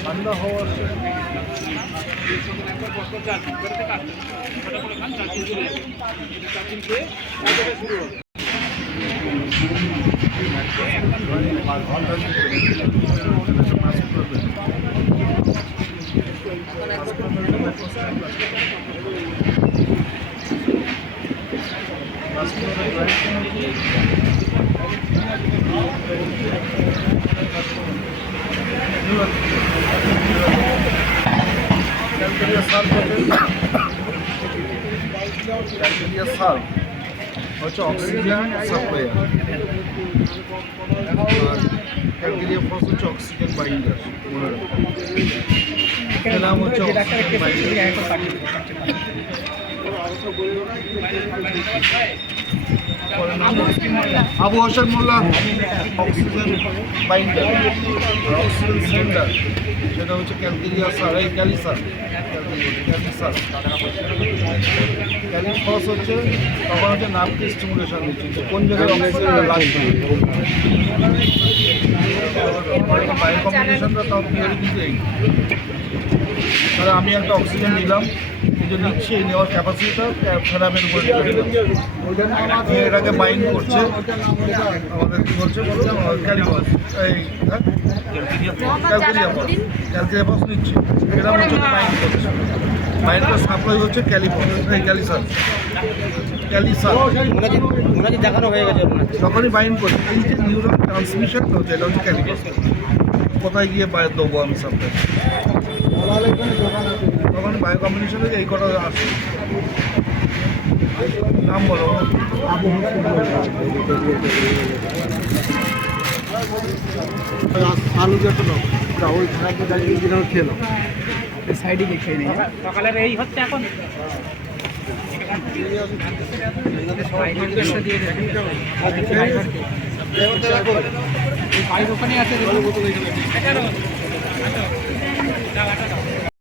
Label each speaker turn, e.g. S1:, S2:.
S1: ঠান্ডা হওয়ার ক্যালকেরিয়া সার্ভ ক্যালকেরিয়া সার্ভ হচ্ছে অক্সিজেন সাপ্লায়ার আর ক্যালকেরিয়া ফস হচ্ছে অক্সিজেন বাইন্ডার মনে রাখবেন নাম হচ্ছে oxygen binder Abu Hasan Mollah. Oxygen binder oxygen cylinder সেটা হচ্ছে ক্যালকেরিয়া সার এই ক্যালিসার। ক্যালিসার। ক্যালিফস হচ্ছে তখন হচ্ছে নামকে স্টিমুলেশন দিচ্ছে যে কোন জায়গায় অক্সিজেনটা লাগবে বায়ু কম্বিনেশনটা তাও কিন্তু এই। তাহলে আমি একটা অক্সিজেন নিলাম এই যে নিচ্ছি এই নেওয়ার ক্যাপাসিটিটা ফেরামের উপরে দিয়ে এটাকে বাইন্ড করছে। আমাদের কী বলছে ক্যালিফস এই হ্যাঁ? ক্যালকেরিয়া ক্যালকেরিয়া নিচ্ছে। এরা হচ্ছে বাইন্ড করছে। বাইন্ডের সাপ্লাই হচ্ছে ক্যালিফস এই ক্যালিসার ক্যালিসার
S2: ওনাকে দেখানো হয়ে গেছে
S1: যখনই বাইন্ড করছে এই যে নিউরন ট্রান্সমিশন হচ্ছে এটা হচ্ছে ক্যালিফস কোথায় গিয়ে বাইরে দেবো আমি সাপ্লাই তখন বায়ো কম্বিনেশন থেকে এই কটা আসে নাম বলো।
S2: আলু যত ওই খারাপ দাঁড়িয়ে দিলাম খেলো
S3: সাইডে দেখে নেই
S4: সকালের এই হচ্ছে এখন
S3: ওখানে আছে
S4: দাও আটা দাও